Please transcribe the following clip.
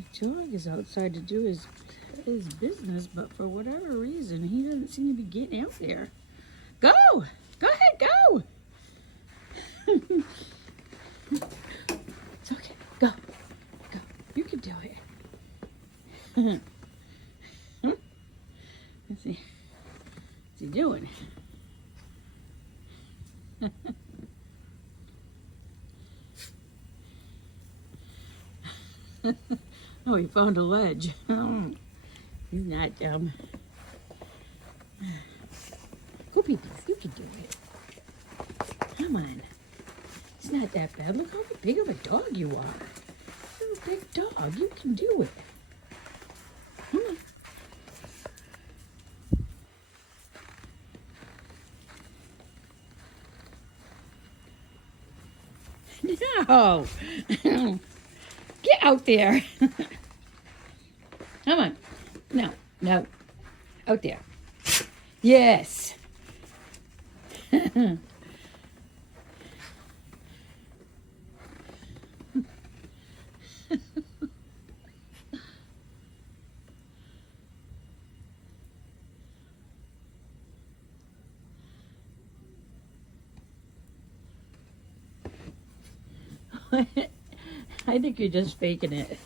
The dog is outside to do his business, but for whatever reason, he doesn't seem to be getting out there. Go! Go ahead, go! It's okay. Go. Go. You can do it. Let's see. What's he doing? Oh, he found a ledge. He's not dumb. Go, Pee-Pee. You can do it. Come on. It's not that bad. Look how big of a dog you are. You're a big dog. You can do it. Come on. No. Get out there. Come on. No, no. Out there. Yes. I think you're just faking it.